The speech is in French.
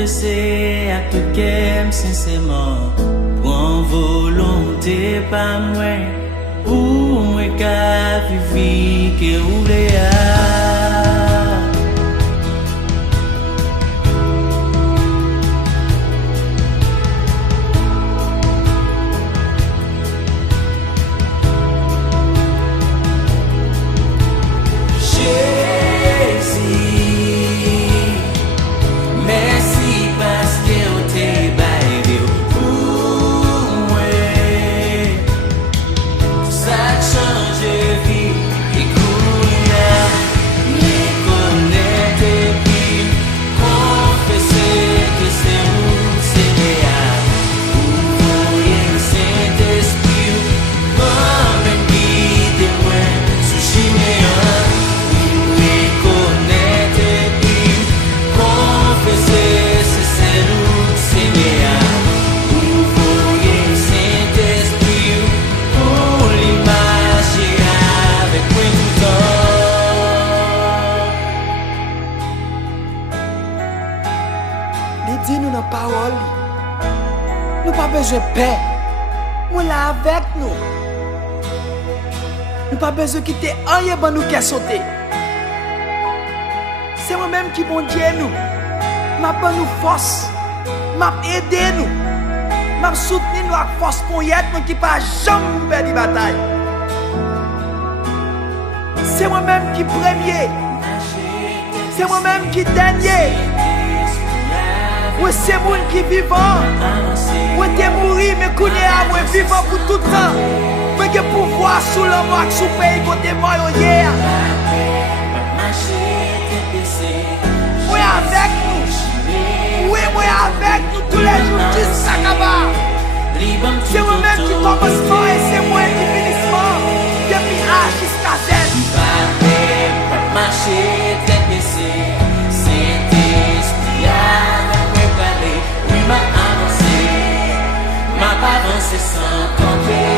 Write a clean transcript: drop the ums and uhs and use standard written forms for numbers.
confesser à tout qu'aime sincèrement, pour volonté pas moi, ou moi qu'à vivre que ou Dis-nous nos paroles. Nous pas besoin de paix. Moi là avec nous. Nous pas besoin de quitter rien pour nous qui sauter. C'est moi-même qui bon Dieu nous. M'a pas nous force. M'a aider nous. M'a soutenir nous avec force pour y être nous qui pas jamais perdre la bataille. C'est moi-même qui premier. C'est moi-même qui dernier. Ouais, c'est moi qui vivant. Ouais, t'es mouru, mais connais à moi vivant pour tout le temps. Mais que pouvoir sous le marque, sous pays, côté mort hier. Ouais, avec nous. Ouais, moi avec nous tous les jours jusqu'à Sakaba. C'est moi-même qui commencement et c'est moi qui finissement. Depuis A jusqu'à Z. Marcher, tête baissée, Saint-Esprit m'a avancé, m'a avancé sans compter.